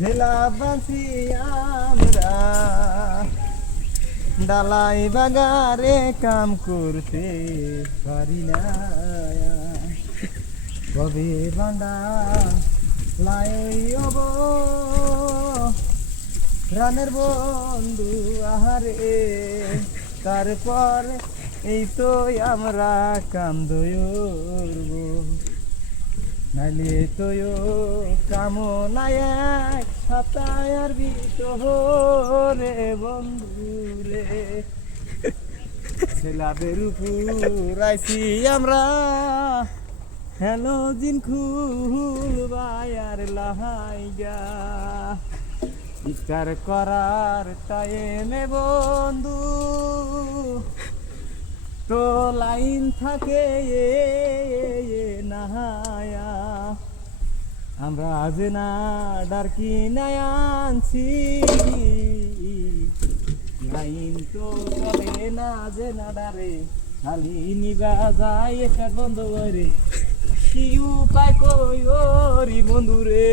ছেলা বাঁচি আমরা ডালাই বাগারে কাম করতে পারি না কবে বান্দা লাইব প্রাণের বন্ধু আহারে তারপর এই তো আমরা কাম দয়ব নাইলে তোয় কামনায় হাতায়ার ভিতরে বন্ধু রে ছেলাদের উপর আইছি আমরা হ্যালো দিন খুল বায়ার লাহাইগা ইফতার করার টাইমে বন্ধু তো লাইন থাকে নাহায়া আমরা আজ না ডারকি নাই আনছি লাইন তো চলে না যে না ডারে খালি নিবা যায় একটা বন্ধ করে কি উপায় কই ওরি বন্ধু রে